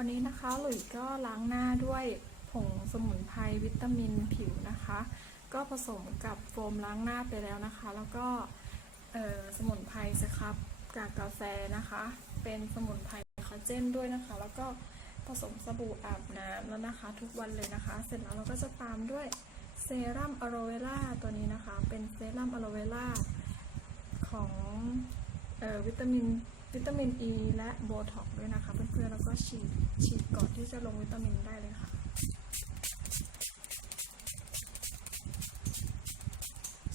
วันนี้นะคะหลุยก็ล้างหน้าด้วยผงสมุนไพรวิตามินผิวนะคะ ก็ผสมกับโฟมล้างหน้าไปแล้วนะคะ แล้วก็สมุนไพรสครับกากกาแฟนะคะ เป็นสมุนไพรคอลลาเจนด้วยนะคะ แล้วก็ผสมสบู่อาบน้ำแล้วนะคะ ทุกวันเลยนะคะ เสร็จแล้วเราก็จะตามด้วยเซรั่มอะโรเวล่าตัวนี้นะคะ เป็นเซรั่มอะโรเวล่าของออวิตามิน วิตามินอ e ีและโบท็อกด้วยนะคะ เพื่อนๆ แล้วก็ฉีดฉีดก่อนที่จะลงวิตามินได้เลยค่ะ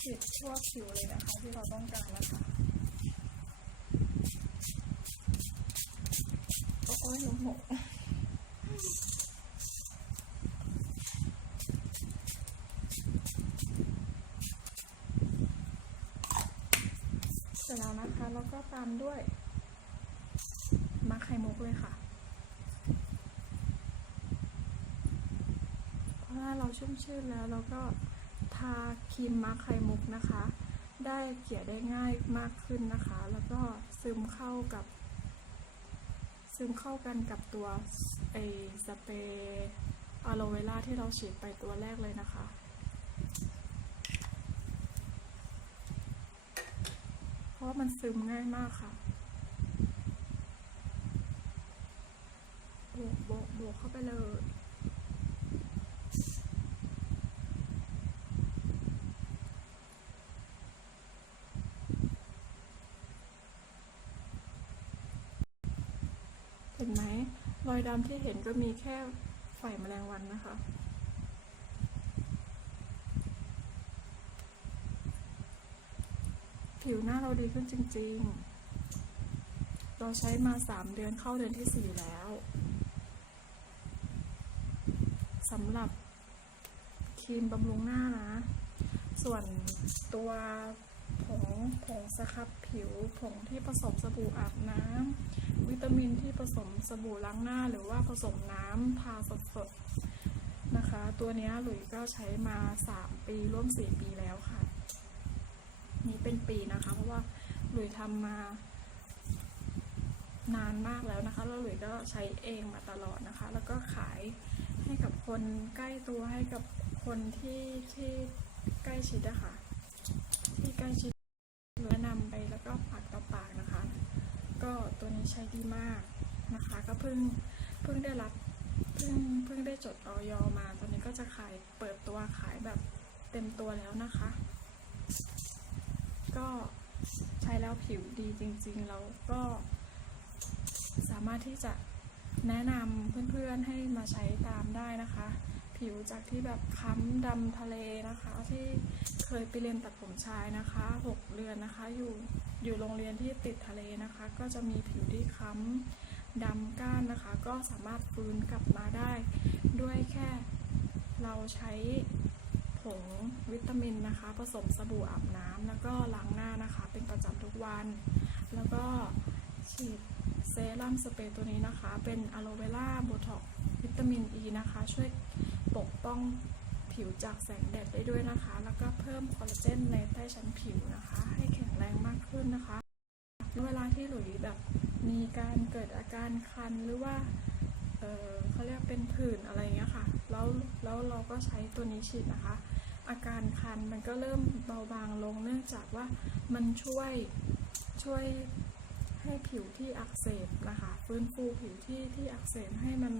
ฉีดทั่วผิวเลยนะคะที่เราต้องการนะคะโอ้ยหนูหกเสร็จแล้วนะคะ แล้วก็ตามด้วย ข่มุกเลยค่ะ เพราะว่าเราชุ่มชื่นแล้วเราก็ทาครีมมาไข่มุกนะคะ ได้เกลี่ยได้ง่ายมากขึ้นนะคะ แล้วก็ซึมเข้ากับ ซึมเข้ากันกับตัวไอสเปรย์อะโลเวล่าที่เราฉีดไปตัวแรกเลยนะคะเพราะมันซึมง่ายมากค่ะ โบกโบกเข้าไปเลยเห็นไหมรอยดำที่เห็นก็มีแค่ไฟแมลงวันนะคะ ผิวหน้าเราดีขึ้นจริง ๆ เราใช้มาสามเดือนเข้าเดือนที่สี่แล้ว สำหรับครีมบำรุงหน้านะ ส่วนตัวผงผงสครับผิวผงที่ผสมสบู่อาบน้ำวิตามินที่ผสมสบู่ล้างหน้า หรือว่าผสมน้ำทาสดๆนะคะ ตัวนี้หลุยก็ใช้มา 3 ปีร่วม 4 ปีแล้วค่ะ นี่เป็นปีนะคะ เพราะว่าหลุยทำมานานมากแล้วนะคะ แล้วหลุยก็ใช้เองมาตลอดนะคะ แล้วก็ขาย ให้กับคนใกล้ตัวให้กับคนที่ที่ใกล้ชิดอะค่ะ ที่ใกล้ชิดแนะนำไปแล้วก็ปากต่อปากนะคะ ก็ตัวนี้ใช้ดีมากนะคะ ก็เพิ่งเพิ่งได้รับเพิ่งเพิ่งได้จดออยมา ตอนนี้ก็จะขายเปิดตัวขายแบบเต็มตัวแล้วนะคะ ก็ใช้แล้วผิวดีจริงๆ แล้วก็สามารถที่จะ แนะนำเพื่อนๆให้มาใช้ตามได้นะคะ ผิวจากที่แบบค้ำดำทะเลนะคะ ที่เคยไปเรียนตัดผมชายนะคะ 6 เดือนนะคะ อยู่อยู่โรงเรียนที่ติดทะเลนะคะ ก็จะมีผิวที่ค้ำดำก้านนะคะ ก็สามารถฟื้นกลับมาได้ ด้วยแค่เราใช้ผงวิตามินนะคะ ผสมสบู่อาบน้ำแล้วก็ล้างหน้านะคะ เป็นประจำทุกวัน แล้วก็ฉีด เซรั่มสเปรย์ตัวนี้นะคะ เป็นอะโลเวล่าโบท็อกวิตามินอ e ีนะคะ ช่วยปกป้องผิวจากแสงแดดได้ด้วยนะคะ แล้วก็เพิ่มคอลลาเจนในใต้ชั้นผิวนะคะ ให้แข็งแรงมากขึ้นนะคะ เวลาที่หลุยแบบมีการเกิดอาการคันหรือว่าเเขาเรียกเป็นผื่นอะไรเงี้ยค่ะ แล้วแล้วเราก็ใช้ตัวนี้ฉีดนะคะ อาการคันมันก็เริ่มเบาบางลงเนื่องจากว่ามันช่วยช่วย ให้ผิวที่อักเสบนะคะ ฟื้นฟูผิวที่ที่อักเสบให้มัน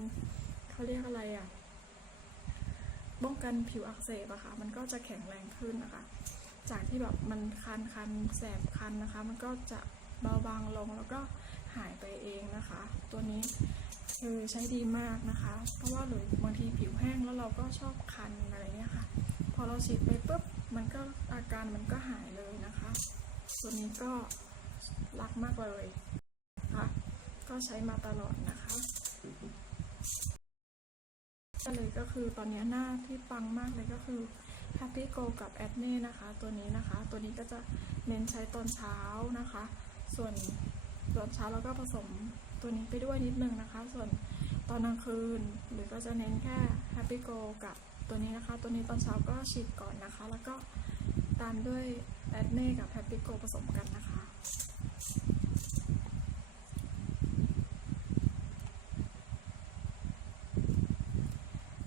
เขาเรียกอะไรอะ่ะป้องกันผิวอักเสบอะค่ะ มันก็จะแข็งแรงขึ้นนะคะ จากที่แบบมันคันคันแสบคันนะคะ มันก็จะเบาบางลงแล้วก็หายไปเองนะคะ ตัวนี้คือใช้ดีมากนะคะ เพราะว่าหรือบางทีผิวแห้งแล้วเราก็ชอบคันอะไรเงี้ยค่ะ พอเราฉีดไปปุ๊บ มันก็อาการมันก็หายเลยนะคะ ตัวนี้ก็ รักมากเลยค่ะก็ใช้มาตลอดนะคะก็เลยก็คือตอนนี้หน้าที่ปังมากเลยก็คือ Happy Go กับ a d n e นะคะ ตัวนี้นะคะ ตัวนี้ก็จะเน้นใช้ตอนเช้านะคะ ส่วนตอนเช้าเราก็ผสมตัวนี้ไปด้วยนิดนึงนะคะ ส่วนตอนกลางคืนหรือก็จะเน้นแค่ Happy Go กับตัวนี้นะคะ ตัวนี้ตอนเช้าก็ฉีดก่อนนะคะ แล้วก็ ตามด้วยแอดเน่กับแพปติโกผสมกันนะคะ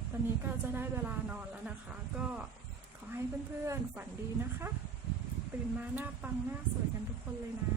ตอนนี้ก็จะได้เวลานอนแล้วนะคะ ก็ขอให้เพื่อนๆฝันดีนะคะ ตื่นมาหน้าปังหน้าสวยกันทุกคนเลยนะ